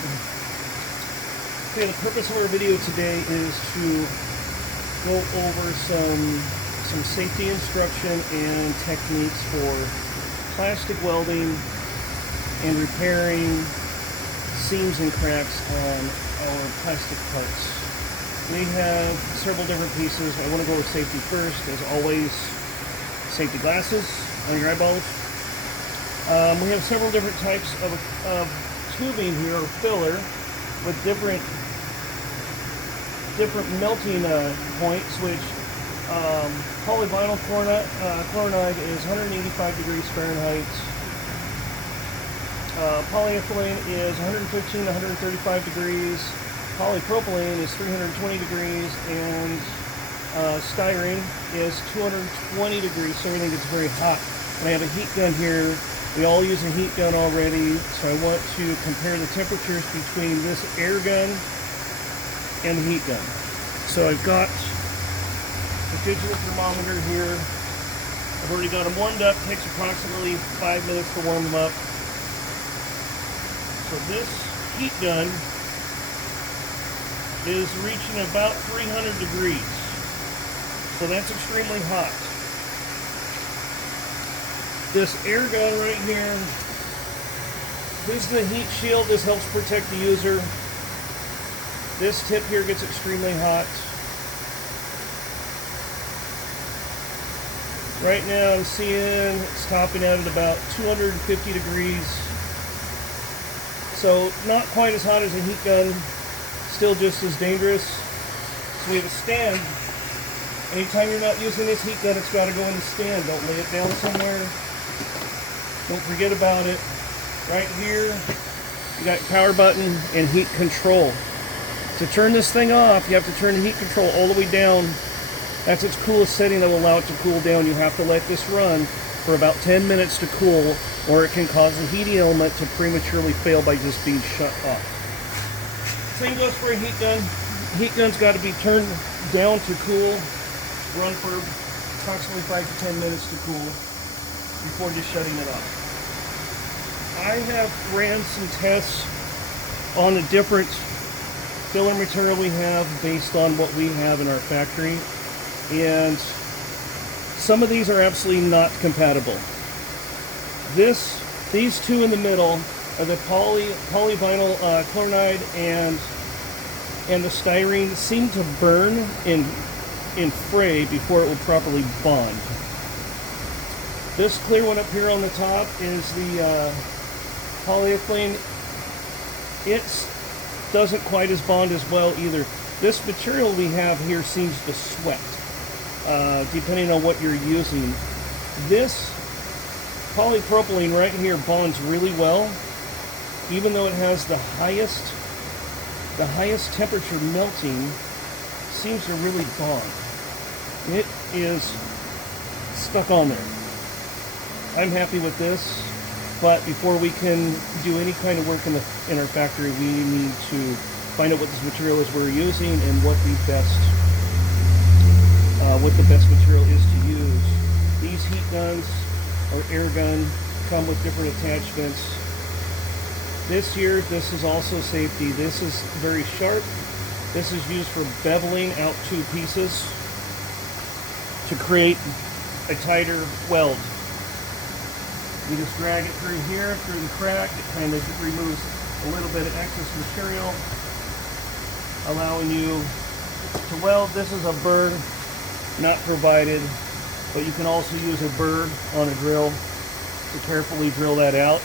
Okay, the purpose of our video today is to go over some safety instruction and techniques for plastic welding and repairing seams and cracks on our plastic parts. We have several different pieces. I want to go over safety first. As always, safety glasses on your eyeballs. We have several different types of tubing here, or filler, with different melting points, which polyvinyl chloride is 185 degrees Fahrenheit. Polyethylene is 115 to 135 degrees. Polypropylene is 320 degrees, and styrene is 220 degrees, so everything gets very hot. And I have a heat gun here. We all use a heat gun already, so I want to compare the temperatures between this air gun and the heat gun. So I've got a digital thermometer here. I've already got them warmed up. It takes approximately 5 minutes to warm them up. So this heat gun is reaching about 300 degrees. So that's extremely hot. This air gun right here, this is the heat shield. This helps protect the user. This tip here gets extremely hot. Right now I'm seeing it's topping out at about 250 degrees. So not quite as hot as a heat gun, still just as dangerous. So we have a stand. Anytime you're not using this heat gun, it's got to go in the stand. Don't lay it down somewhere. Don't forget about it. Right here, you got your power button and heat control. To turn this thing off, you have to turn the heat control all the way down. That's its coolest setting that will allow it to cool down. You have to let this run for about 10 minutes to cool, or it can cause the heating element to prematurely fail by just being shut off. Same goes for a heat gun. Heat gun's got to be turned down to cool, run for approximately 5 to 10 minutes to cool before just shutting it off. I have ran some tests on the different filler material we have based on what we have in our factory, and some of these are absolutely not compatible. These two in the middle are the polyvinyl chloride and the styrene seem to burn in fray before it will properly bond. This clear one up here on the top is the polyethylene. It doesn't quite as bond as well either. This material we have here seems to sweat, depending on what you're using. This polypropylene right here bonds really well, even though it has the highest temperature melting, seems to really bond. It is stuck on there. I'm happy with this, but before we can do any kind of work in our factory, we need to find out what this material is we're using and what the best material is to use. These heat guns or air gun come with different attachments. This is also safety. This is very sharp. This is used for beveling out two pieces to create a tighter weld. You just drag it through here, through the crack. It kind of removes a little bit of excess material, allowing you to weld. This is a burr not provided, but you can also use a burr on a drill to carefully drill that out.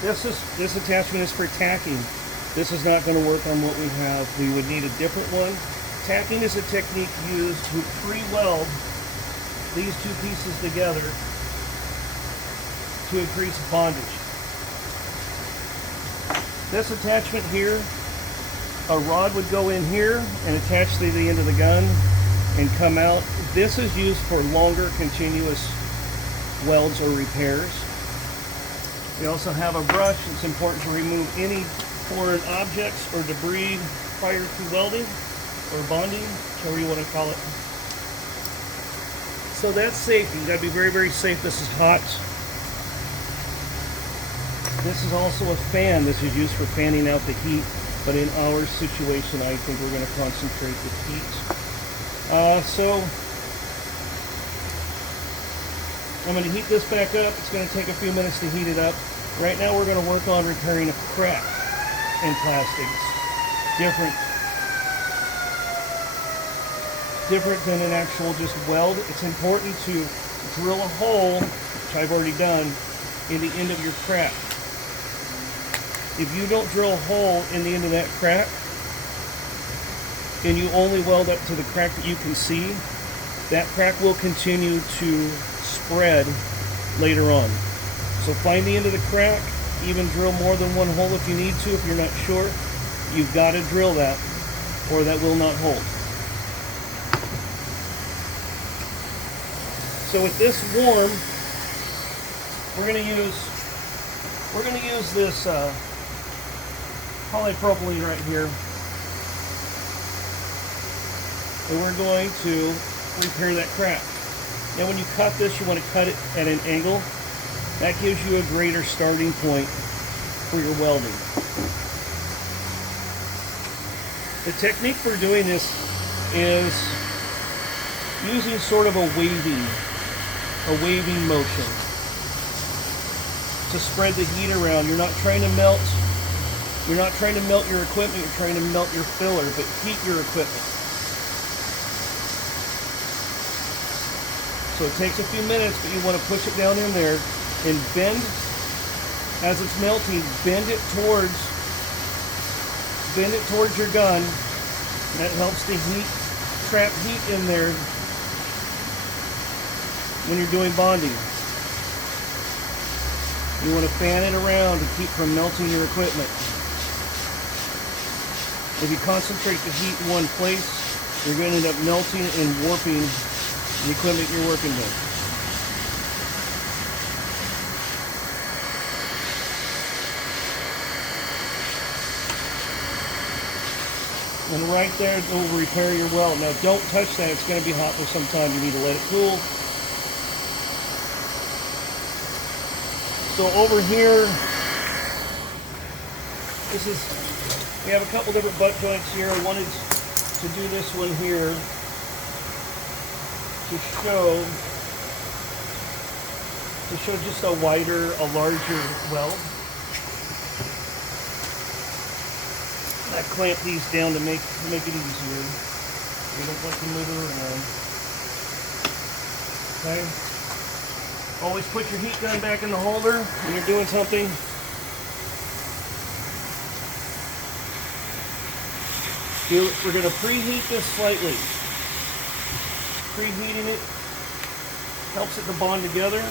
This attachment is for tacking. This is not going to work on what we have. We would need a different one. Tacking is a technique used to pre-weld these two pieces together to increase bondage. This attachment here, a rod would go in here and attach to the end of the gun and come out. This is used for longer continuous welds or repairs. We also have a brush. It's important to remove any foreign objects or debris prior to welding or bonding, whichever you want to call it. So that's safety. You got to be very, very safe. This is hot. This is also a fan. This is used for fanning out the heat, but in our situation, I think we're going to concentrate the heat. So I'm going to heat this back up. It's going to take a few minutes to heat it up. Right now we're going to work on repairing a crack in plastics. Different than an actual just weld. It's important to drill a hole, which I've already done, in the end of your crack. If you don't drill a hole in the end of that crack, and you only weld up to the crack that you can see, that crack will continue to spread later on. So find the end of the crack, even drill more than one hole if you need to. If you're not sure, you've got to drill that, or that will not hold. So with this warm, we're going to use this polypropylene right here, and we're going to repair that crack. Now when you cut this, you want to cut it at an angle. That gives you a greater starting point for your welding. The technique for doing this is using sort of a waving motion to spread the heat around. You're not trying to melt your equipment, you're trying to melt your filler, but heat your equipment. So it takes a few minutes, but you want to push it down in there and bend as it's melting. Bend it towards your gun. That helps the trap heat in there when you're doing bonding. You want to fan it around to keep from melting your equipment. If you concentrate the heat in one place, you're going to end up melting and warping the equipment you're working with. And right there, it will repair your weld. Now don't touch that, it's going to be hot for some time. You need to let it cool. So over here, we have a couple different butt joints here. I wanted to do this one here to show just a larger weld. I clamp these down to make it easier. You don't like to move it around. Okay. Always put your heat gun back in the holder when you're doing something. We're going to preheat this slightly. Preheating it helps it to bond together.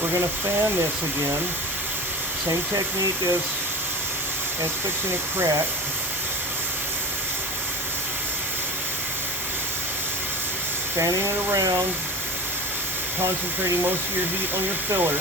We're going to fan this again. Same technique as fixing a crack. Fanning it around, concentrating most of your heat on your filler.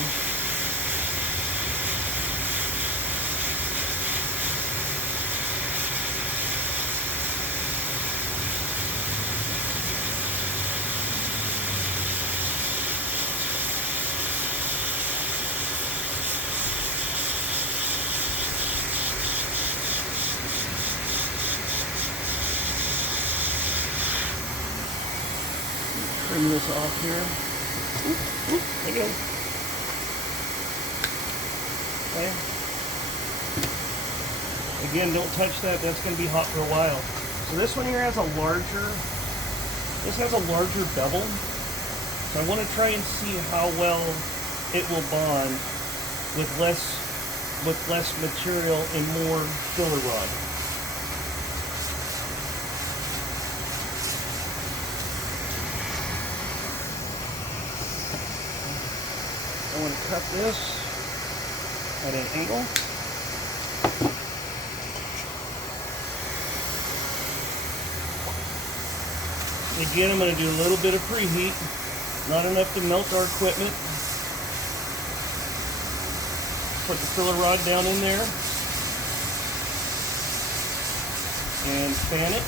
Trim this off here. There you go. Okay. Again, don't touch that. That's going to be hot for a while. So this one here has a larger bevel. So I want to try and see how well it will bond with less material and more filler rod. I want to cut this at an angle. Again, I'm going to do a little bit of preheat, not enough to melt our equipment. Put the filler rod down in there and fan it.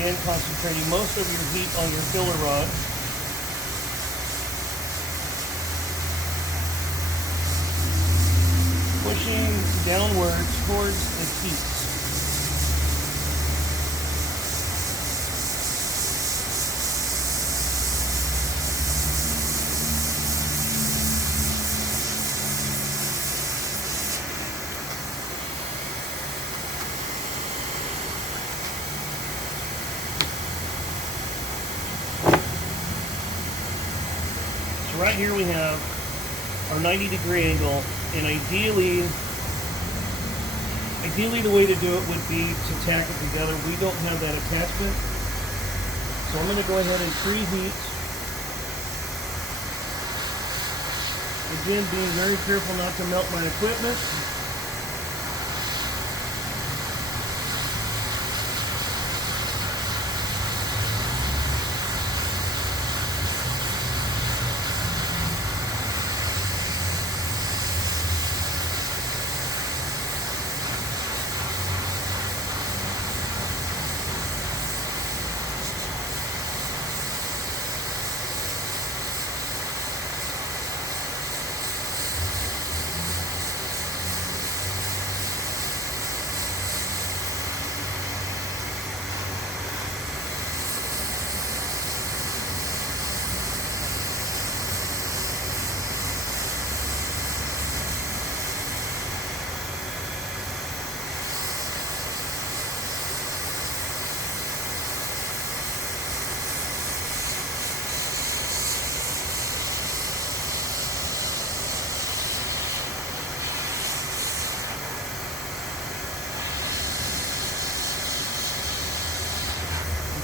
Again, concentrating most of your heat on your filler rod. Pushing downwards towards the heat. So right here we have our 90-degree angle, and ideally the way to do it would be to tack it together. We don't have that attachment, so I'm going to go ahead and preheat. Again, being very careful not to melt my equipment.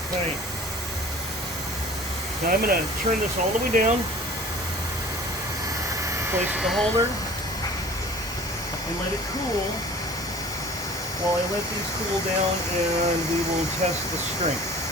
Okay. Now I'm going to turn this all the way down, place the holder, and let it cool while I let these cool down, and we will test the strength.